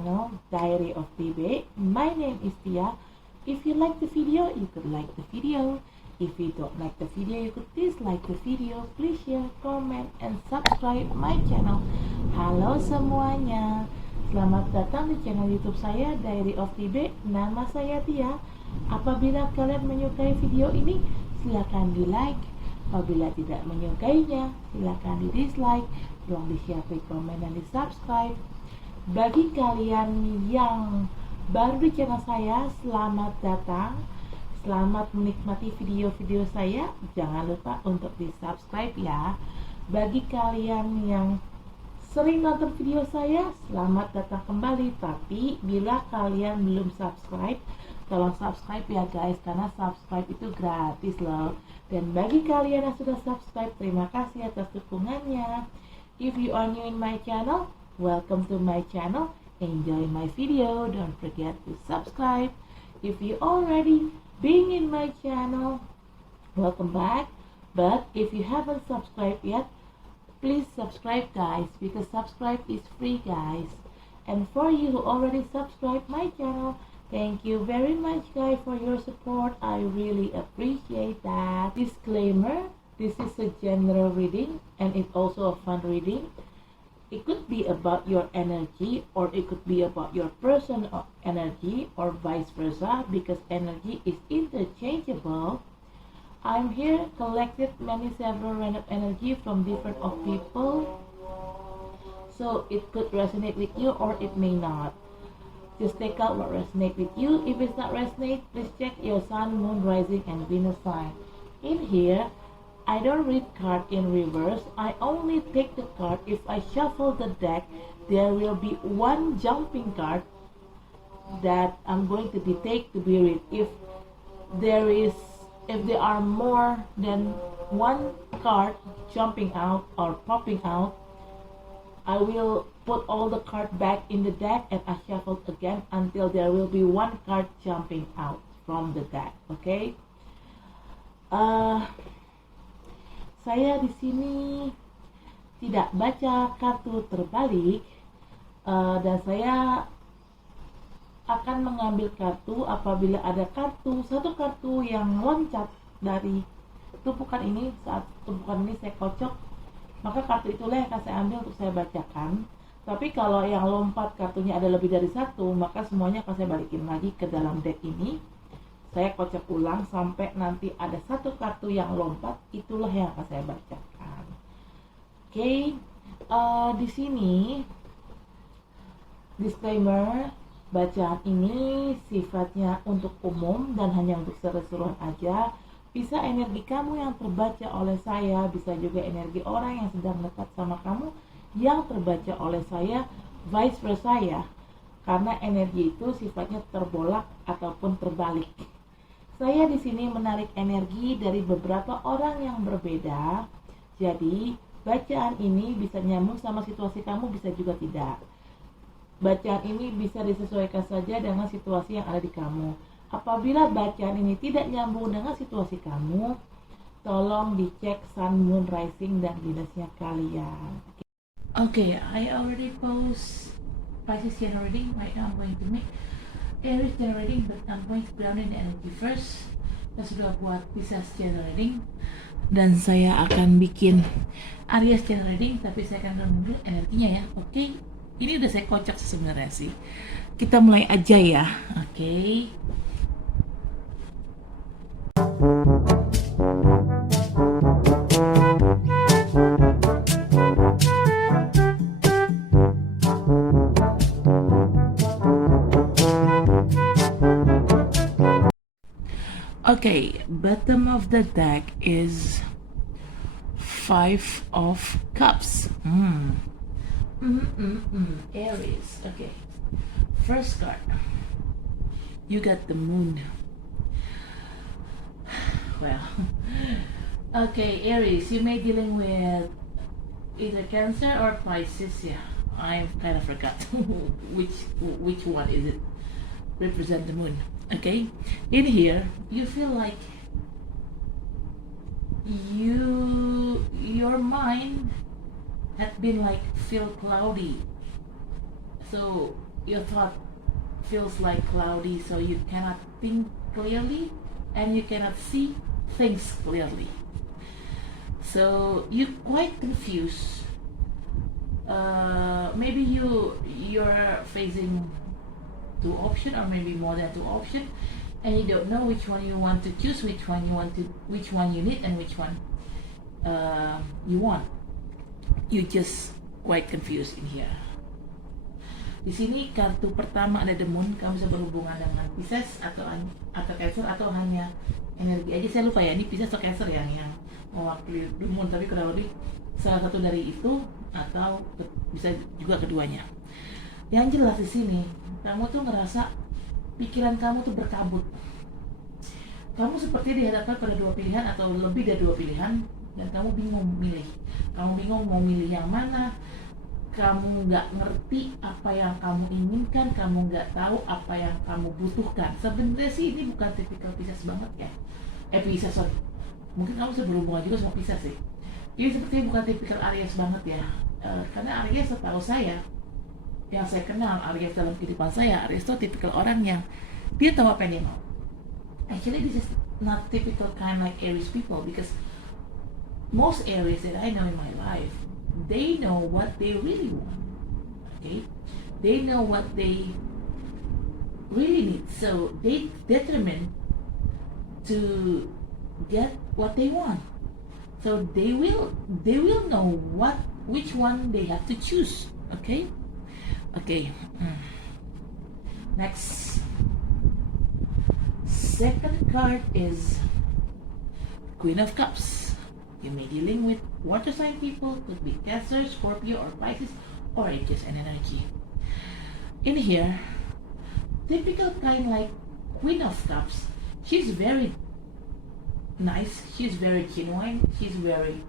channel Diary of TB. My name is Tia. If you like the video, you could like the video. If you don't like the video, you could dislike the video. Please share, comment, and subscribe my channel. Halo semuanya, selamat datang di channel YouTube saya Diary of TB. Nama saya Tia. Apabila kalian menyukai video ini, silakan di like. Apabila tidak menyukainya, silakan di dislike. Tolong di share, komen, dan di subscribe. Bagi kalian yang baru di channel saya, selamat datang. Selamat menikmati video-video saya. Jangan lupa untuk di subscribe ya. Bagi kalian yang sering nonton video saya, selamat datang kembali. Tapi bila kalian belum subscribe, tolong subscribe ya guys, karena subscribe itu gratis loh. Dan bagi kalian yang sudah subscribe, terima kasih atas dukungannya. If you are new in my channel, welcome to my channel. Enjoy my video. Don't forget to subscribe. If you already been in my channel, welcome back. But if you haven't subscribed yet, please subscribe guys, because subscribe is free guys. And for you who already subscribed my channel, thank you very much guys for your support. I really appreciate that. Disclaimer, this is a general reading and it's also a fun reading. It could be about your energy, or it could be about your personal energy, or vice versa, because energy is interchangeable. I'm here collected several random energy from different of people, so it could resonate with you or it may not. Just take out what resonates with you. If it's not resonate, please check your sun, moon, rising, and Venus sign. In here, I don't read card in reverse. I only take the card. If I shuffle the deck, there will be one jumping card that I'm going to be take to be read. If there are more than one card jumping out or popping out, I will put all the card back in the deck and I shuffle again until there will be one card jumping out from the deck. Okay? Saya di sini tidak baca kartu terbalik, dan saya akan mengambil kartu apabila ada satu kartu yang loncat dari tumpukan ini. Saat tumpukan ini saya kocok, maka kartu itulah yang akan saya ambil untuk saya bacakan. Tapi kalau yang lompat kartunya ada lebih dari satu, maka semuanya akan saya balikin lagi ke dalam deck ini. Saya kocok ulang sampai nanti ada satu kartu yang lompat, itulah yang akan saya bacakan. Oke, di sini disclaimer, bacaan ini sifatnya untuk umum dan hanya untuk seru-seruan aja. Bisa energi kamu yang terbaca oleh saya, bisa juga energi orang yang sedang dekat sama kamu yang terbaca oleh saya, vice versa ya. Karena energi itu sifatnya terbolak ataupun terbalik. Saya di sini menarik energi dari beberapa orang yang berbeda. Jadi, bacaan ini bisa nyambung sama situasi kamu, bisa juga tidak. Bacaan ini bisa disesuaikan saja dengan situasi yang ada di kamu. Apabila bacaan ini tidak nyambung dengan situasi kamu, tolong dicek sun, moon, rising, dan Venusnya kalian. Okay, I already post Pisces general reading. Right now I'm going to make Aries general reading, but I'm going to ground in the energy first. Saya sudah buat Pisces general reading, dan saya akan bikin Aries general reading, tapi saya akan mengambil energinya ya. Oke, ini udah saya kocok sebenarnya sih. Kita mulai aja ya. Oke. Okay, bottom of the deck is 5 of Cups. Aries. Okay, first card. You got the Moon. Well, okay, Aries, you may dealing with either Cancer or Pisces. Yeah, I kind of forgot which one is it. Represent the Moon. Okay, in here you feel like your mind had been like feel cloudy, so your thought feels like cloudy, so you cannot think clearly and you cannot see things clearly. So you're quite confused. Maybe you're facing two options, or maybe more than two options, and you don't know which one you want to choose, which one you need, and which one you want. You just quite confused in here. Di sini kartu pertama ada The Moon, kamu bisa berhubungan dengan Pisces atau Cancer atau hanya energi aja. Saya lupa ya, ini Pisces atau Cancer yang mewakili The Moon, tapi kurang lebih salah satu dari itu atau bisa juga keduanya. Yang jelas di sini, kamu tuh ngerasa pikiran kamu tuh berkabut. Kamu seperti dihadapkan pada dua pilihan atau lebih dari dua pilihan, dan kamu bingung milih. Kamu bingung mau milih yang mana. Kamu nggak ngerti apa yang kamu inginkan, kamu nggak tahu apa yang kamu butuhkan. Sebenarnya sih ini bukan tipikal Pisces banget ya. Pisces, sorry. Mungkin kamu bisa berhubungan juga sama Pisces sih. Ini sepertinya bukan tipikal Aries banget ya. Karena Aries setahu saya, yang saya kenal Aries dalam kehidupan saya, Aries itu tipikal orang yang dia tahu apa yang dia mau. Actually, this is not typical kind like Aries people, because most Aries that I know in my life, they know what they really want. Okay, they know what they really need, so they determined to get what they want. So they will know which one they have to choose. Okay. Next, second card is Queen of Cups. You may be dealing with water sign people, could be Cancer, Scorpio, or Pisces, or Aries and energy. In here, typical kind like Queen of Cups, she's very nice, she's very genuine, she's very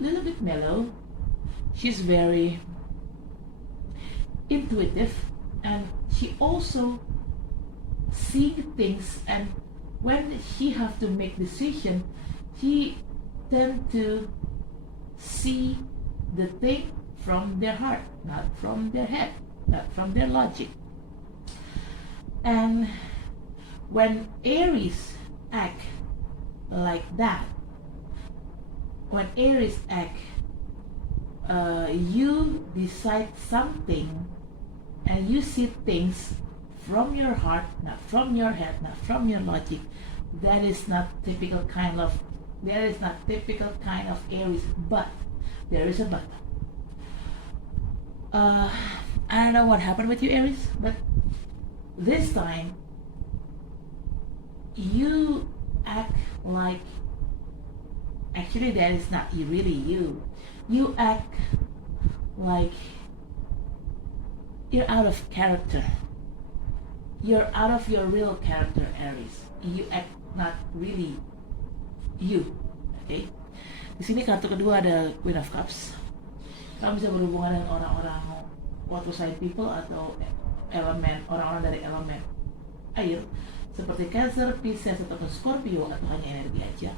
little bit mellow, she's very intuitive, and she also sees things, and when she have to make decision, she tend to see the thing from their heart, not from their head, not from their logic. And when Aries act like that, you decide something and you see things from your heart, not from your head, not from your logic. That is not typical kind of Aries, but there is a but. I don't know what happened with you, Aries, but this time you act like, actually that is not really you. You act like you're out of character. You're out of your real character, Aries. You act not really you. Okay? Di sini kartu kedua ada Queen of Cups. Kamu bisa berhubungan dengan orang-orang water sign people atau elemen, orang-orang dari elemen air seperti Cancer, Pisces, ataupun Scorpio, atau hanya energi aja.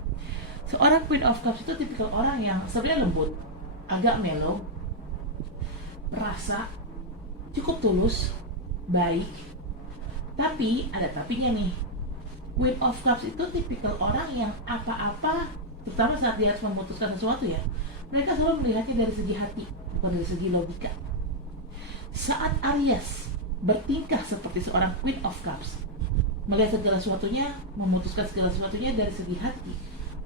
Seorang Queen of Cups itu tipikal orang yang sebenarnya lembut, agak mellow, perasa, cukup tulus, baik. Tapi ada tapinya nih. Queen of Cups itu tipikal orang yang apa-apa, terutama saat dia harus memutuskan sesuatu ya, mereka selalu melihatnya dari segi hati, bukan dari segi logika. Saat Aries bertingkah seperti seorang Queen of Cups, melihat segala sesuatunya, memutuskan segala sesuatunya dari segi hati,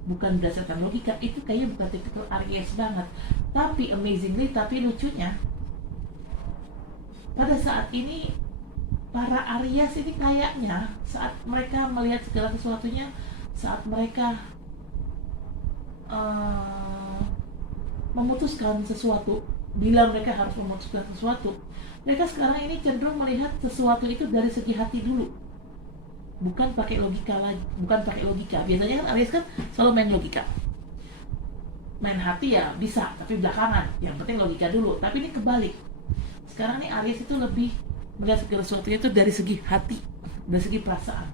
bukan berdasarkan logika, itu kayaknya bukan tipikal Aries banget. Tapi amazingly, tapi lucunya, pada saat ini para Aries ini kayaknya saat mereka melihat segala sesuatunya, saat mereka memutuskan sesuatu, bila mereka harus memutuskan sesuatu, mereka sekarang ini cenderung melihat sesuatu itu dari segi hati dulu, bukan pakai logika lagi, bukan pakai logika. Biasanya kan Aries kan selalu main logika, main hati ya bisa, tapi belakangan, yang penting logika dulu. Tapi ini kebalik. Sekarang nih Aries itu lebih melihat segala sesuatu itu dari segi hati, dari segi perasaan.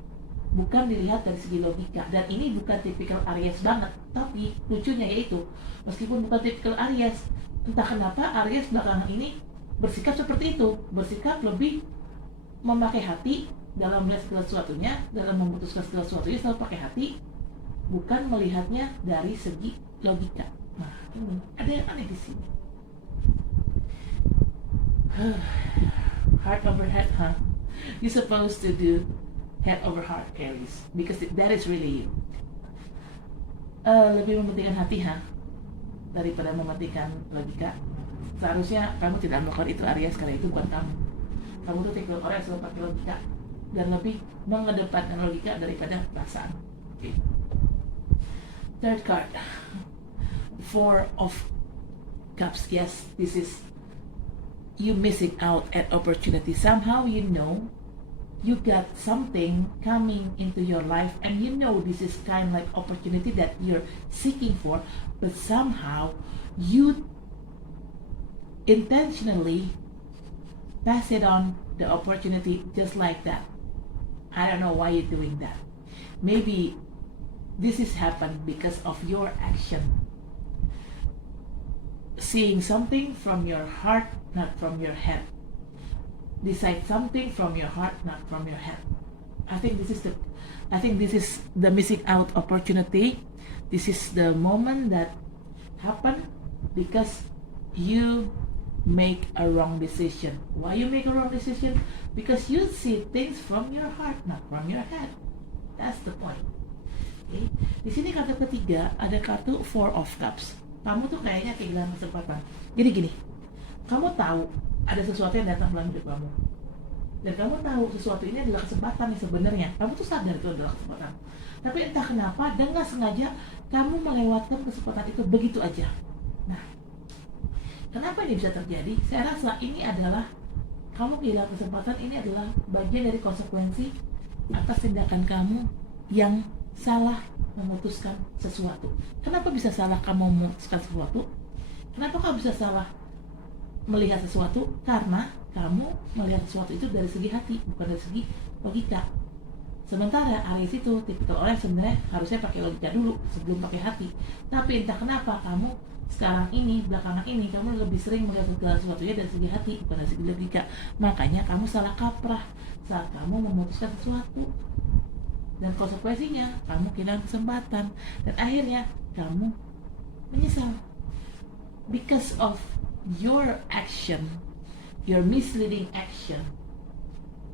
bukan dilihat dari segi logika. Dan ini bukan tipikal Aries banget, tapi lucunya yaitu meskipun bukan tipikal Aries, entah kenapa Aries belakangan ini bersikap seperti itu, bersikap lebih memakai hati dalam melihat segala sesuatunya, dalam memutuskan segala sesuatunya selalu pakai hati, bukan melihatnya dari segi logika. Nah, ini ada yang aneh di sini. Heart over head, huh? You're supposed to do head over heart, Aries, because that is really you. Lebih mementingkan hati, daripada mementingkan logika. Seharusnya kamu tidak melakukan itu, Aries, karena itu bukan kamu. Kamu tuh tipe orang yang selalu pakai logika dan lebih mengedepankan logika daripada perasaan. Okay. Third card, Four of Cups. Yes, this is you missing out at opportunity. Somehow you know you got something coming into your life, and you know this is kind of like opportunity that you're seeking for, but somehow you intentionally pass it on the opportunity just like that. I don't know why you're doing that. Maybe this has happened because of your action. Seeing something from your heart, not from your head. Decide something from your heart, not from your head. I think this is the missing out opportunity. This is the moment that happened because you make a wrong decision. Why you make a wrong decision? Because you see things from your heart, not from your head. That's the point. Okay. Di sini kartu ketiga ada kartu Four of Cups. Kamu tuh kayaknya kehilangan kesempatan. Jadi gini, kamu tahu ada sesuatu yang datang dalam hidup kamu, dan kamu tahu sesuatu ini adalah kesempatan yang sebenarnya. Kamu tuh sadar itu adalah kesempatan. Tapi entah kenapa dengan sengaja kamu melewatkan kesempatan itu begitu aja. Nah, kenapa ini bisa terjadi? Saya rasa ini adalah kamu kehilangan kesempatan. Ini adalah bagian dari konsekuensi atas tindakan kamu yang salah memutuskan sesuatu. Kenapa bisa salah kamu memutuskan sesuatu? Kenapa kamu bisa salah melihat sesuatu? Karena kamu melihat sesuatu itu dari segi hati, bukan dari segi logika. Sementara Aries itu tipikal orang sebenarnya harusnya pakai logika dulu sebelum pakai hati. Tapi entah kenapa kamu sekarang ini, belakangan ini, kamu lebih sering melihat segala sesuatunya dari segi hati, bukan dari segi logika. Makanya kamu salah kaprah saat kamu memutuskan sesuatu. Dan konsekuensinya kamu kehilangan kesempatan, dan akhirnya kamu menyesal because of your action, your misleading action.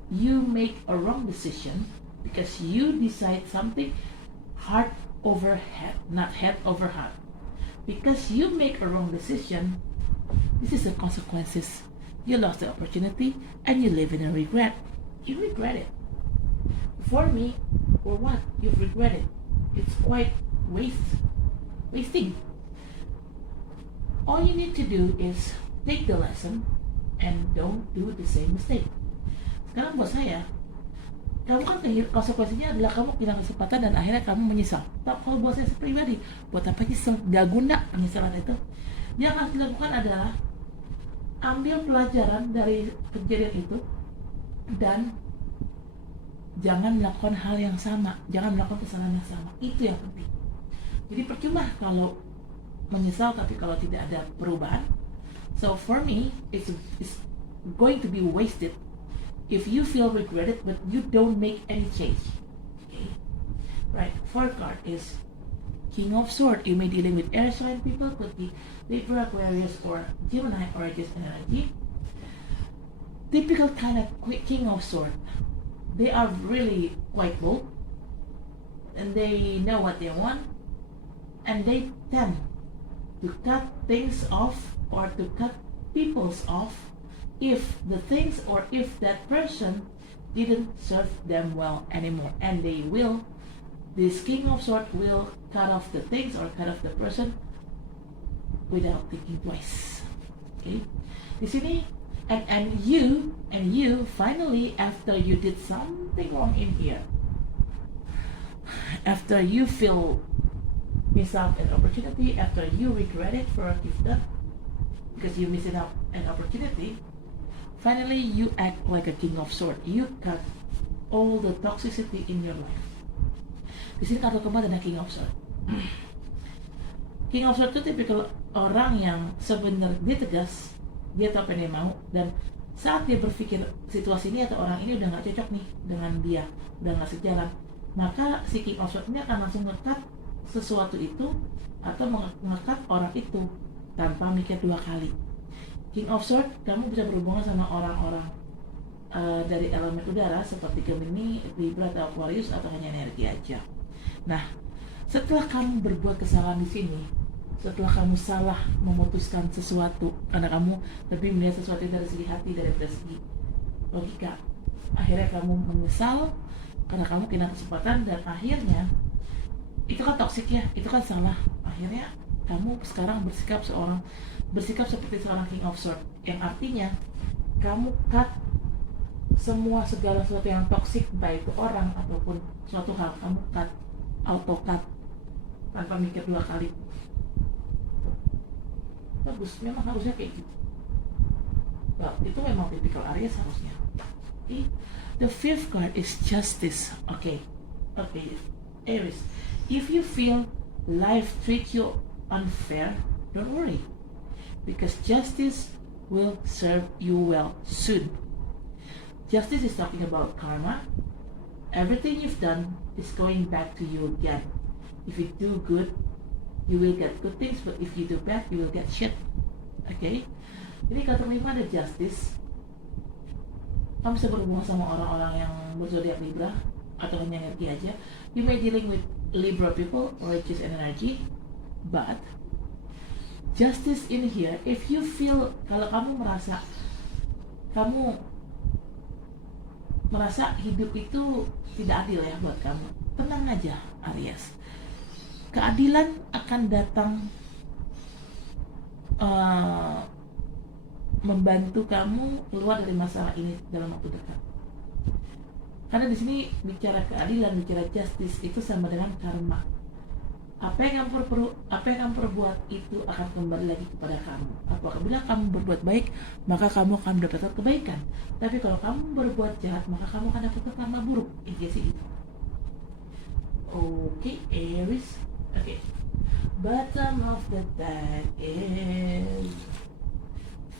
You make a wrong decision because you decide something heart over head, not head over heart. Because you make a wrong decision, this is the consequences. You lost the opportunity and you live in a regret. You regret it. For me, for what? You've regretted. It's quite wasting. All you need to do is take the lesson and don't do the same mistake. Sekarang buat saya, kamu kan konsekuensinya adalah kamu kehilangan kesempatan dan akhirnya kamu menyesal. Tapi kalau buat saya pribadi, buat apa nyesel? Gak guna penyesalan itu. Yang harus dilakukan adalah ambil pelajaran dari kejadian itu dan jangan melakukan hal yang sama, jangan melakukan kesalahan yang sama. Itu yang penting. Jadi percuma kalau menyesal tapi kalau tidak ada perubahan. So for me, it's going to be wasted if you feel regretted but you don't make any change. Okay, right. Fourth card is King of Swords. You may dealing with air sign people, could be Libra, Aquarius, or Gemini, or just energy. Typical kind of King of Swords. They are really quite bold, and they know what they want, and they tend to cut things off or to cut people's off if the things or if that person didn't serve them well anymore. And they will, this King of Swords will cut off the things or cut off the person without thinking twice. Okay, di sini. And you finally, after you did something wrong in here, after you feel miss out an opportunity, after you regret it for what you've done because you missed out an opportunity, finally you act like a King of Swords. You cut all the toxicity in your life. Di sini kartu keempat ada King of Swords. King of Swords itu tipikal orang yang sebenarnya dia tegas, dia tahu apa yang dia mau, dan saat dia berpikir situasi ini atau orang ini udah nggak cocok nih dengan dia, udah nggak sejalan, maka si King of Swords ini akan langsung ngekat sesuatu itu atau mengekat orang itu tanpa mikir dua kali. King of Swords, kamu bisa berhubungan sama orang-orang dari elemen udara seperti Gemini, Libra, atau Aquarius, atau hanya energi aja. Nah, setelah kamu berbuat kesalahan di sini, setelah kamu salah memutuskan sesuatu karena kamu lebih melihat sesuatu dari segi hati daripada segi logika, akhirnya kamu menyesal karena kamu kehilangan kesempatan, dan akhirnya itu kan toksik ya, itu kan salah. Akhirnya kamu sekarang bersikap seperti seorang King of Swords, yang artinya kamu cut semua segala sesuatu yang toksik, baik itu orang ataupun suatu hal, kamu cut, auto cut tanpa mikir dua kali. Bagus, memang harusnya kayak gitu. Well, itu memang tipikal Aries harusnya. The fifth card is Justice. Okay, Aries, if you feel life treats you unfair, don't worry, because justice will serve you well soon. Justice is talking about karma. Everything you've done is going back to you again. If you do good, you will get good things, but if you do bad, you will get shit. Okay? Jadi kartu kelima ada Justice. Kamu bisa berhubungan sama orang-orang yang berzodiak Libra atau hanya energi aja. You may dealing with Libra people or just an energy, but Justice in here, if you feel, kalau kamu merasa hidup itu tidak adil ya buat kamu, tenang aja Aries. Keadilan akan datang membantu kamu keluar dari masalah ini dalam waktu dekat. Karena di sini bicara keadilan, bicara justice itu sama dengan karma. Apa yang kamu perbuat itu akan kembali lagi kepada kamu. Apabila kamu berbuat baik, maka kamu akan mendapatkan kebaikan. Tapi kalau kamu berbuat jahat, maka kamu akan dapat karma buruk. Iya sih itu. Oke, Aries. Oke. Bottom of the deck is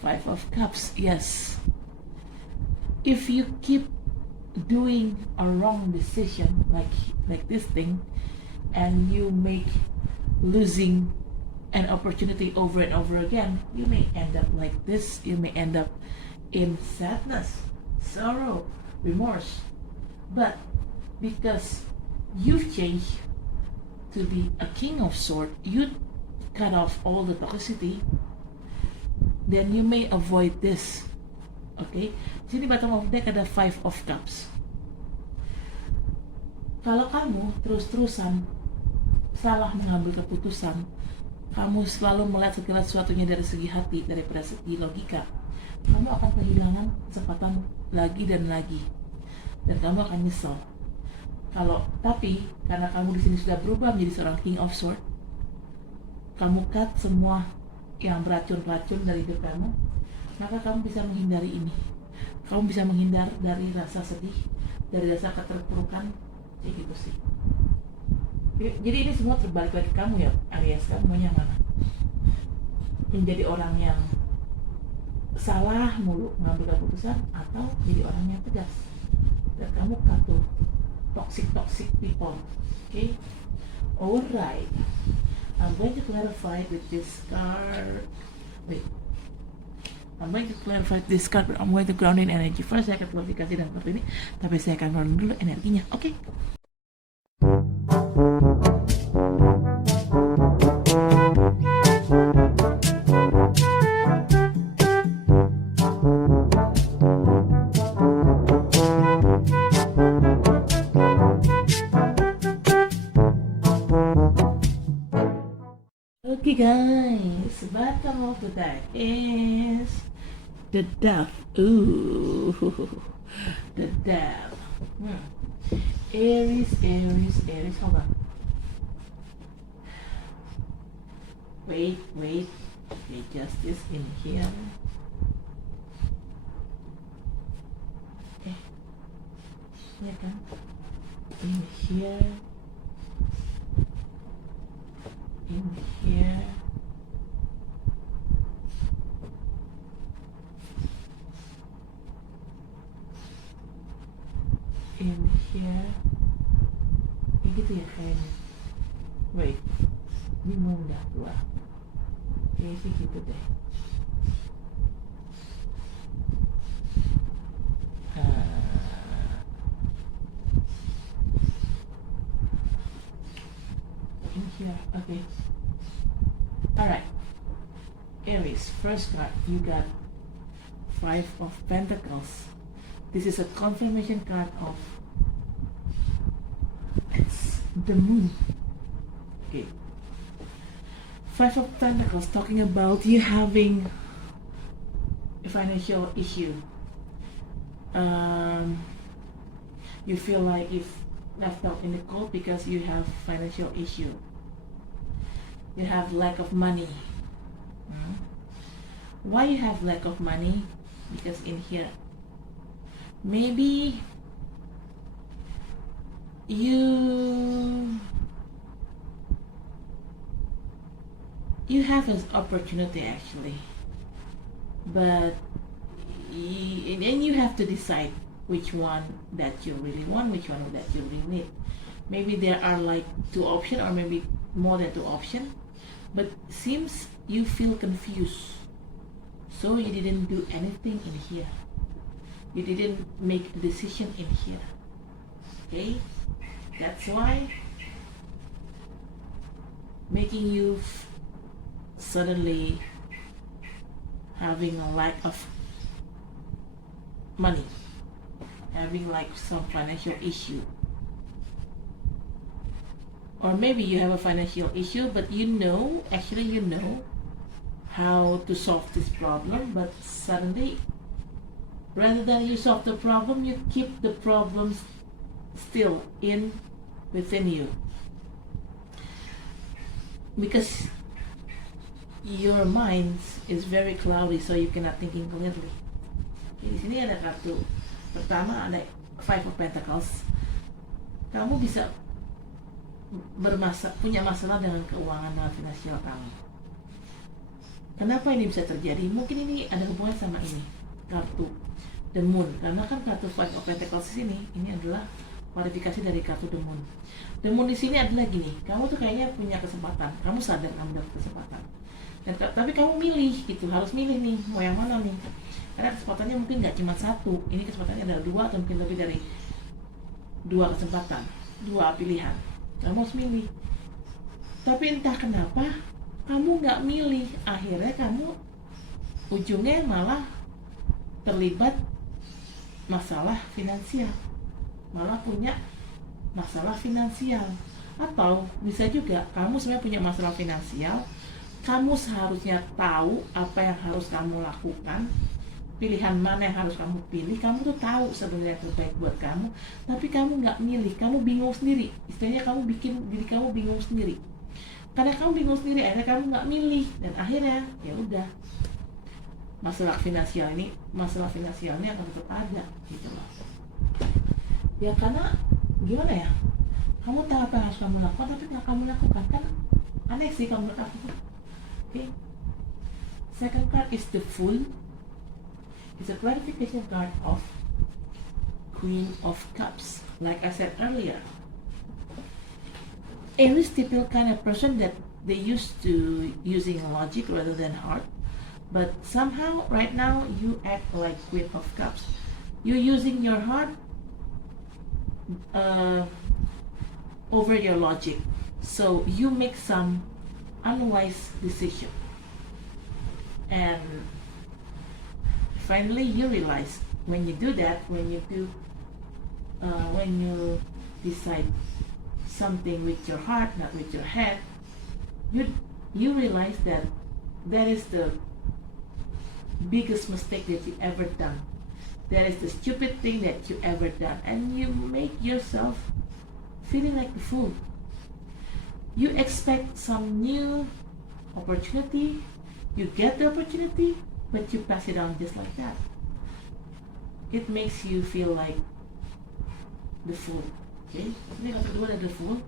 Five of Cups. Yes. If you keep doing a wrong decision like this thing, and you make losing an opportunity over and over again, you may end up like this. You may end up in sadness, sorrow, remorse. But because you've changed to be a King of Swords, you cut off all the toxicity, then you may avoid this. Okay? Sini bottom of deck ada Five of Cups. Kalau kamu terus-terusan salah mengambil keputusan, kamu selalu melihat segala sesuatunya dari segi hati daripada segi logika, kamu akan kehilangan kesempatan lagi dan lagi, dan kamu akan nyesel. Tapi karena kamu di sini sudah berubah menjadi seorang King of Swords, kamu cut semua yang beracun-racun dari hidup kamu, maka kamu bisa menghindari ini. Kamu bisa menghindar dari rasa sedih, dari rasa keterpurukan, kayak gitu sih. Jadi ini semua terbalik lagi ke kamu ya Aries. Kamu maunya mana? Menjadi orang yang salah mulu mengambil keputusan, atau jadi orang yang tegas? Dan kamu kartu toxic people. Okay, alright, I'm going to clarify with this card. I'm going to clarify this card, but I'm going to ground in energy first. Saya akan klarifikasi dengan kartu ini, tapi saya akan ground dulu energinya. Oke. Okay guys, bottom of the deck is the Death. Ooh, the Death. Aries. Hold on. Wait. Okay, Justice in here. Okay. ya kan? In here, in here, in here, kayak gitu ya kayaknya. Wait, bingung dah gua. Kayaknya sih gitu deh. In here, okay. Alright. Aries, first card, you got Five of Pentacles. This is a confirmation card of the moon. Okay. Five of Pentacles talking about you having a financial issue. You feel like you've left out in the cold because you have financial issue. You have lack of money. Why you have lack of money? Because in here, maybe you have an opportunity actually, but and you have to decide which one that you really want, which one that you really need. Maybe there are like two options or maybe more than two options, but seems you feel confused, so you didn't do anything in here. You didn't make a decision in here. Okay, that's why making you suddenly having a lack of money, having like some financial issue. Or maybe you have a financial issue, but you know how to solve this problem, but suddenly, rather than you solve the problem, you keep the problems still within you. Because your mind is very cloudy, so you cannot thinking clearly. Di sini ada kartu pertama, ada Five of Pentacles. Kamu bisa punya masalah dengan keuangan dan finansial kamu. Kenapa ini bisa terjadi? Mungkin ini ada hubungan sama ini, kartu The Moon. Karena kan kartu Five of Pentacles ini adalah klarifikasi dari kartu The Moon. The Moon di sini adalah gini, kamu tuh kayaknya punya kesempatan, kamu sadar kamu dapat kesempatan. Tapi kamu milih gitu, harus milih nih, mau yang mana nih? Karena kesempatannya mungkin nggak cuma satu, ini kesempatannya ada dua atau mungkin lebih dari dua kesempatan, dua pilihan. Kamu harus milih. Tapi entah kenapa kamu nggak milih, akhirnya kamu ujungnya malah terlibat masalah finansial, malah punya masalah finansial. Atau bisa juga kamu sebenarnya punya masalah finansial, kamu seharusnya tahu apa yang harus kamu lakukan, pilihan mana yang harus kamu pilih. Kamu tuh tahu sebenarnya yang terbaik buat kamu, tapi kamu nggak milih, kamu bingung sendiri. Istilahnya kamu bikin diri kamu bingung sendiri. Karena kamu bingung sendiri, akhirnya kamu nggak milih, dan akhirnya ya udah, masalah finansialnya akan tetap ada gitu loh. Ya karena gimana ya, kamu tahu apa yang harus kamu lakukan tapi nggak kamu lakukan, kan aneh sih kamu lakukan. Okay. Second card is the Fool. It's a clarification card of Queen of Cups. Like I said earlier, Aries typical kind of person that they used to using logic rather than heart, but somehow right now you act like Queen of Cups. You're using your heart over your logic, so you make some unwise decision, and finally you realize when you do that, when you decide something with your heart, not with your head, you realize that that is the biggest mistake that you ever done. That is the stupid thing that you ever done, and you make yourself feeling like a fool. You expect some new opportunity, you get the opportunity, but you pass it on just like that. It makes you feel like the Fool. Oke, ini kartu kedua ada the Fool.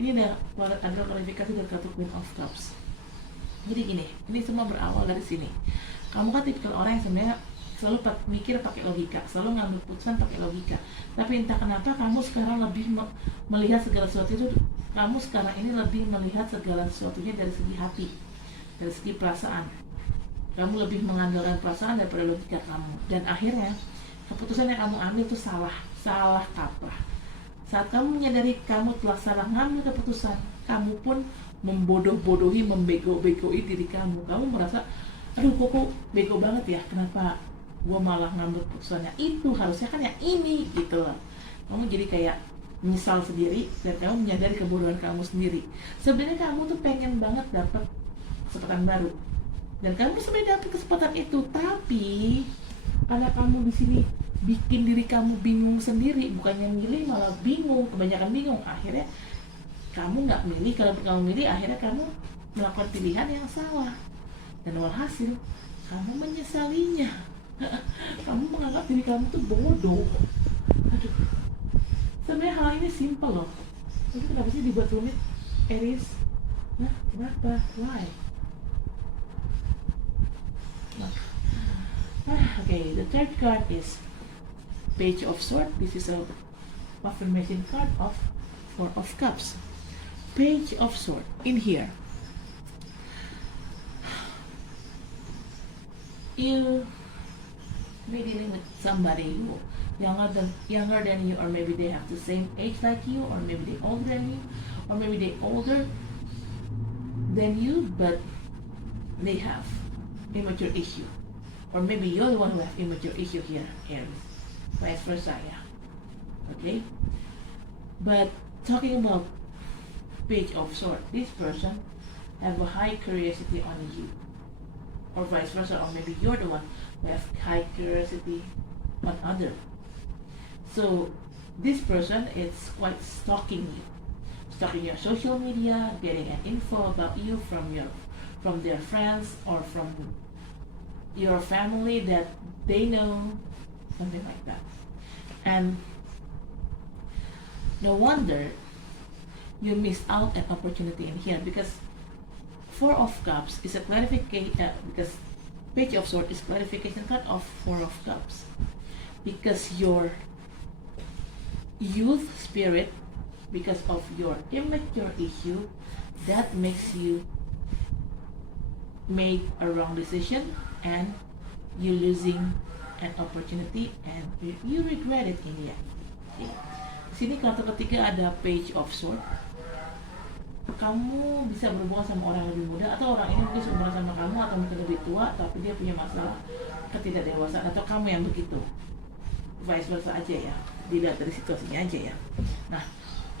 Ini adalah klarifikasi dari kartu Queen of Cups. Jadi gini, ini semua berawal dari sini. Kamu kan tipikal orang yang sebenarnya selalu mikir pakai logika, selalu ngambil keputusan pakai logika. Tapi entah kenapa kamu sekarang lebih melihat segala sesuatu itu, kamu sekarang ini lebih melihat segala sesuatunya dari segi hati, dari segi perasaan. Kamu lebih mengandalkan perasaan daripada logika kamu. Dan akhirnya keputusan yang kamu ambil itu salah kaprah. Saat kamu menyadari kamu telah salah ngambil keputusan, kamu pun membodoh-bodohi, membego-begoi diri kamu. Kamu merasa, aduh kok bego banget ya, kenapa gue malah ngambil keputusannya itu, harusnya kan yang ini gitu loh. Kamu jadi kayak menyesal sendiri dan kamu menyadari kebodohan kamu sendiri. Sebenarnya kamu tuh pengen banget dapat kesempatan baru dan kamu sebenarnya dapat kesempatan itu, tapi karena kamu di sini bikin diri kamu bingung sendiri, bukannya milih malah bingung, kebanyakan bingung. Akhirnya kamu nggak milih, kalau kamu milih akhirnya kamu melakukan pilihan yang salah dan walhasil kamu menyesalinya. Kamu menganggap diri kamu tuh bodoh. Aduh, sebenarnya hal ini simpel loh, tapi kenapa sih dibuat rumit, Aries? Nah, kenapa? Why? Okay, the third card is Page of Swords. This is a affirmation card of Four of Cups. Page of Swords in here. You may be dealing with somebody who younger than you, or maybe they have the same age like you, or maybe they older than you, or maybe they older than you, but they have immature issue, or maybe you're the one who have immature issue here, Aries. Vice versa, yeah. Okay. But talking about Page of Swords, this person have a high curiosity on you, or vice versa, or maybe you're the one who have high curiosity on other. So this person is quite stalking your social media, getting an info about you from their friends or from your family that they know, something like that. And no wonder you missed out an opportunity in here, because Four of Cups is a clarification, because Page of Swords is clarification card of Four of Cups, because your youth spirit, because of your immature issue, that makes you make a wrong decision and you losing an opportunity and you regret it in the end. Okay. Sini kartu ketiga ada Page of Swords. Kamu bisa berhubungan sama orang yang lebih muda, atau orang ini mungkin seumuran sama kamu atau mungkin lebih tua, tapi dia punya masalah ketidakdewasaan, atau kamu yang begitu. Vice versa aja ya, dilihat dari situasinya aja ya. Nah,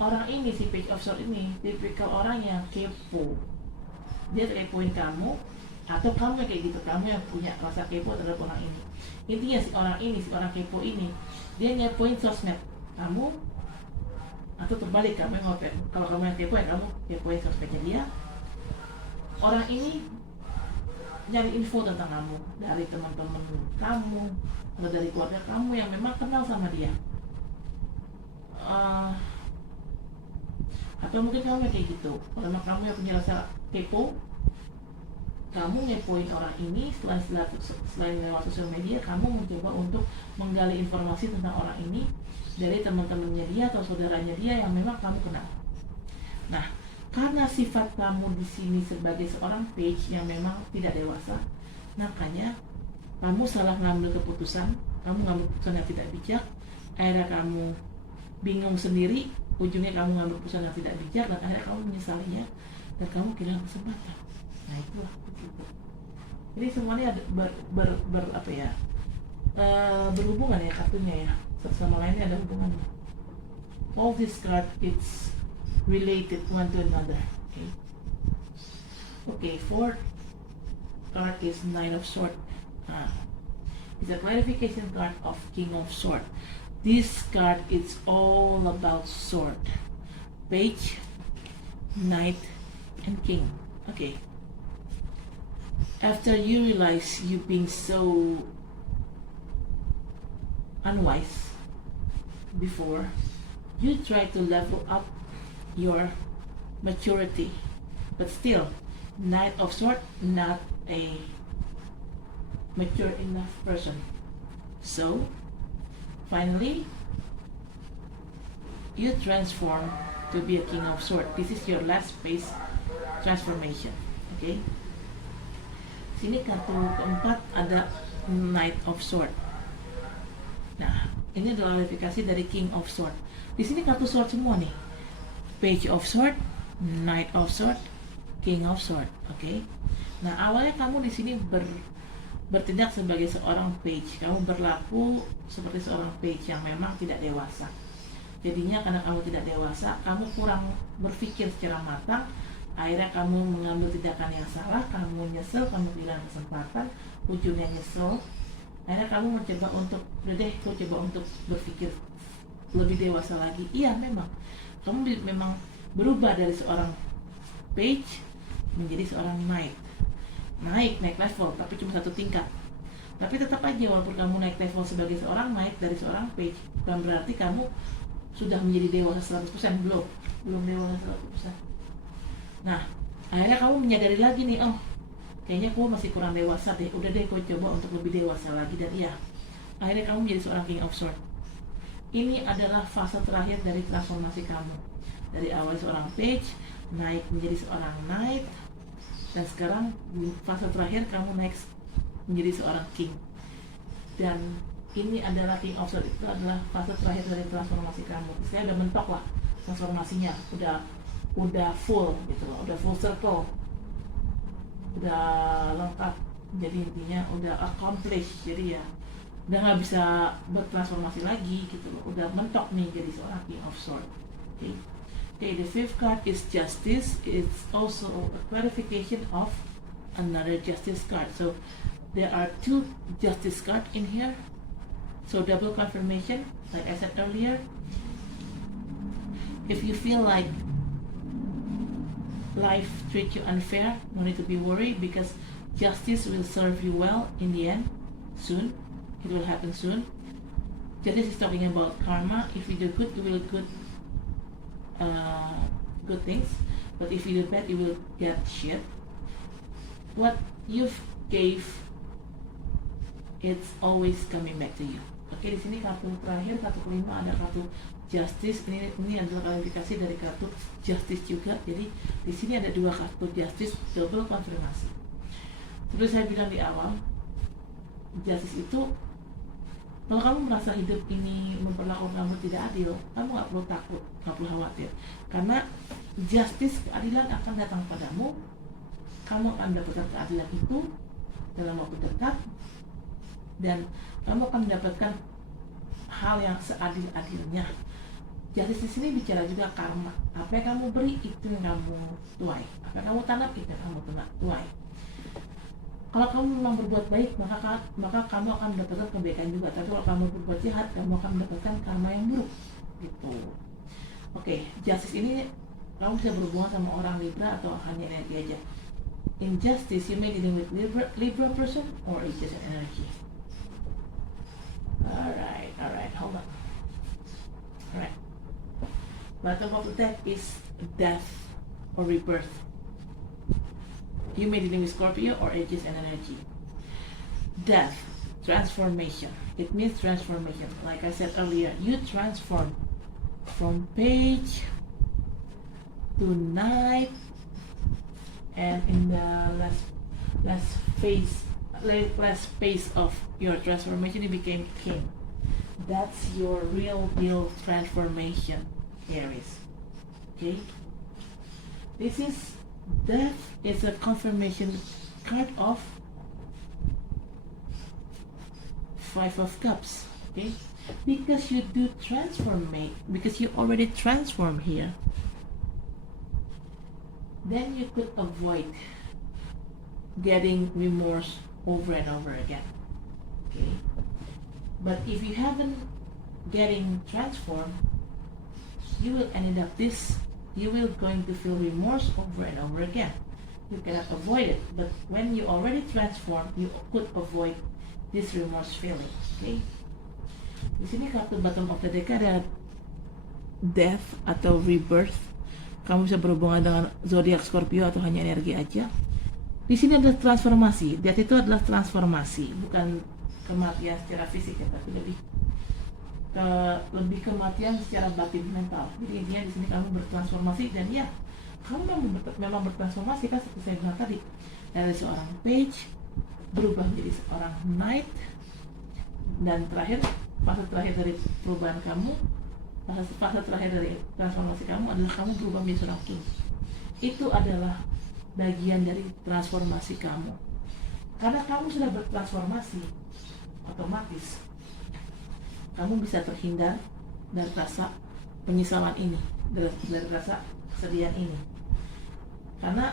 orang ini, si Page of Swords ini tipikal orang yang kepo. Dia kepoin kamu, atau kamu yang kayak gitu, kamu yang punya rasa kepo terhadap orang ini. Intinya si orang kepo ini, dia ngepoin sosmed kamu, atau terbalik, kamu yang ngopen. Kalau kamu yang kepo, ya kamu kepoin sosmednya dia. Orang ini nyari info tentang kamu dari teman-teman kamu atau dari keluarga kamu yang memang kenal sama dia. Atau mungkin kamu yang kayak gitu, kalau memang kamu yang punya rasa kepo, kamu ngepoin orang ini. Selain lewat sosial media, kamu mencoba untuk menggali informasi tentang orang ini dari teman-temannya dia atau saudaranya dia yang memang kamu kenal. Nah, karena sifat kamu di sini sebagai seorang Page yang memang tidak dewasa, makanya kamu salah ngambil keputusan, kamu ngambil keputusan yang tidak bijak, akhirnya kamu bingung sendiri, ujungnya kamu ngambil keputusan yang tidak bijak dan akhirnya kamu menyesalinya dan kamu kehilangan kesempatan. Nah, itulah begitu. Jadi semuanya ada berhubungan ya kartunya ya, satu sama lainnya ada hubungannya. All this card it's related one to another. Okay, fourth card is Nine of Swords. It's a clarification card of King of Swords. This card is all about sword. Page, Knight, and King. Okay. After you realize you being so unwise before, you try to level up your maturity, but still Knight of Swords, not a mature enough person. So finally you transform to be a King of Swords. This is your last phase transformation. Okay, sini kartu keempat ada Knight of Swords. Nah, ini adalah klarifikasi dari King of Swords. Di sini kartu sword semua nih. Page of Swords, Knight of Swords, King of Swords. Oke. Nah, awalnya kamu di sini bertindak sebagai seorang page. Kamu berlaku seperti seorang page yang memang tidak dewasa. Jadinya karena kamu tidak dewasa, kamu kurang berpikir secara matang. Akhirnya kamu mengambil tindakan yang salah, kamu nyesel, kamu kehilangan kesempatan, ujungnya nyesel. Akhirnya kamu mencoba untuk, udah deh, aku coba untuk berpikir lebih dewasa lagi. Iya, memang kamu memang berubah dari seorang page menjadi seorang knight. Naik level, tapi cuma satu tingkat. Tapi tetap aja, walaupun kamu naik level sebagai seorang knight dari seorang page, bukan berarti kamu sudah menjadi dewasa 100%. Belum dewasa 100%. Nah, akhirnya kamu menyadari lagi nih, oh kayaknya aku masih kurang dewasa deh. Udah deh, aku coba untuk lebih dewasa lagi. Dan iya, akhirnya kamu menjadi seorang King of Swords. Ini adalah fase terakhir dari transformasi kamu. Dari awal seorang page, naik menjadi seorang knight, dan sekarang fase terakhir kamu naik menjadi seorang king. Dan ini adalah King of Swords, itu adalah fase terakhir dari transformasi kamu. Saya udah mentok lah transformasinya, udah full gitu loh, udah full circle, udah lengkap. Jadi intinya udah accomplished. Jadi ya udah nggak bisa bertransformasi lagi gitu loh, udah mentok nih jadi seorang King of Swords. Okay, the fifth card is Justice. It's also a clarification of another Justice card. So there are two Justice cards in here. So double confirmation, like I said earlier. If you feel like life treats you unfair, no need to be worried, because justice will serve you well in the end. Soon, it will happen soon. Justice is talking about karma. If you do good, you will good things, but if you do bad, you will get shit. What you gave, it's always coming back to you. Oke, di sini kartu terakhir, kartu kelima, ada kartu Justice. Ini adalah klarifikasi dari kartu Justice juga. Jadi di sini ada dua kartu Justice, double konfirmasi. Seperti saya bilang di awal, Justice itu, kalau kamu merasa hidup ini memperlakukan kamu tidak adil, kamu nggak perlu takut, nggak perlu khawatir. Karena justice, keadilan akan datang padamu. Kamu akan mendapatkan keadilan itu dalam waktu dekat, dan kamu akan mendapatkan hal yang seadil-adilnya. Justice di sini bicara juga karma. Apa yang kamu beri, itu yang kamu tuai. Apa yang kamu tanam, itu yang kamu tuai. Kalau kamu memang berbuat baik, maka kamu akan mendapatkan kebaikan juga. Tapi kalau kamu berbuat jahat, kamu akan mendapatkan karma yang buruk. Gitu. Oke, Justice ini kamu bisa berhubungan sama orang Libra atau hanya energi aja. In Justice, you may dealing with Libra person or it's just an energy. Alright, hold on. Alright. Bottom of the deck is death or rebirth. You may dealing with Scorpio or Aries and energy. Death, transformation. It means transformation. Like I said earlier, you transform from page to knight, and in the last phase of your transformation, you became king. That's your real deal transformation, Aries. Okay? This is Death is a confirmation card of Five of Cups. Okay? Because you do transformate, because you already transformed here, then you could avoid getting remorse over and over again. Okay? But if you haven't getting transformed, you will end up this. You will going to feel remorse over and over again. You cannot avoid it, but when you already transform, you could avoid this remorse feeling. Okay? Di sini kartu bottom of the deck ada death atau rebirth. Kamu bisa berhubungan dengan zodiak Scorpio atau hanya energi aja. Di sini adalah transformasi. Death itu adalah transformasi, bukan kematian secara fisik ya, tapi lebih kematian secara batin mental. Jadi intinya di sini kamu bertransformasi, dan ya kamu memang bertransformasi kan, seperti saya bilang tadi, dari seorang page berubah menjadi seorang knight, dan fase terakhir dari perubahan kamu, fase terakhir dari transformasi kamu adalah kamu berubah menjadi seorang king. Itu adalah bagian dari transformasi kamu. Karena kamu sudah bertransformasi, otomatis kamu bisa terhindar dari rasa penyesalan ini, dari rasa kesedihan ini. Karena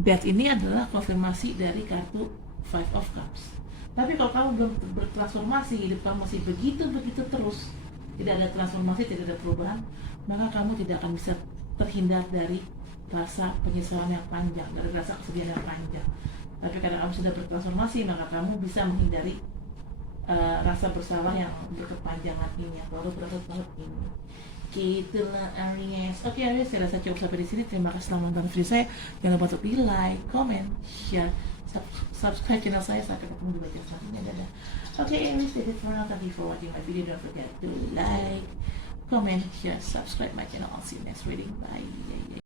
death ini adalah konfirmasi dari kartu Five of Cups. Tapi kalau kamu belum bertransformasi, hidup kamu masih begitu terus, tidak ada transformasi, tidak ada perubahan, maka kamu tidak akan bisa terhindar dari rasa penyesalan yang panjang, dari rasa kesedihan yang panjang. Tapi karena kamu sudah bertransformasi, maka kamu bisa menghindari rasa bersalah yang berkepanjangan ini, atau berlarut-larut ini. Gitulah Aries. Oke Aries, saya rasa cukup sampai di sini. Terima kasih telah menonton video saya. Jangan lupa untuk di like, comment, share, subscribe channel saya. Sampai ketemu di video selanjutnya. Dadah. Oke Aries, that's it for now. Thank you for watching my video. Don't forget to like, comment, share, subscribe my channel. I'll see you next reading. Bye.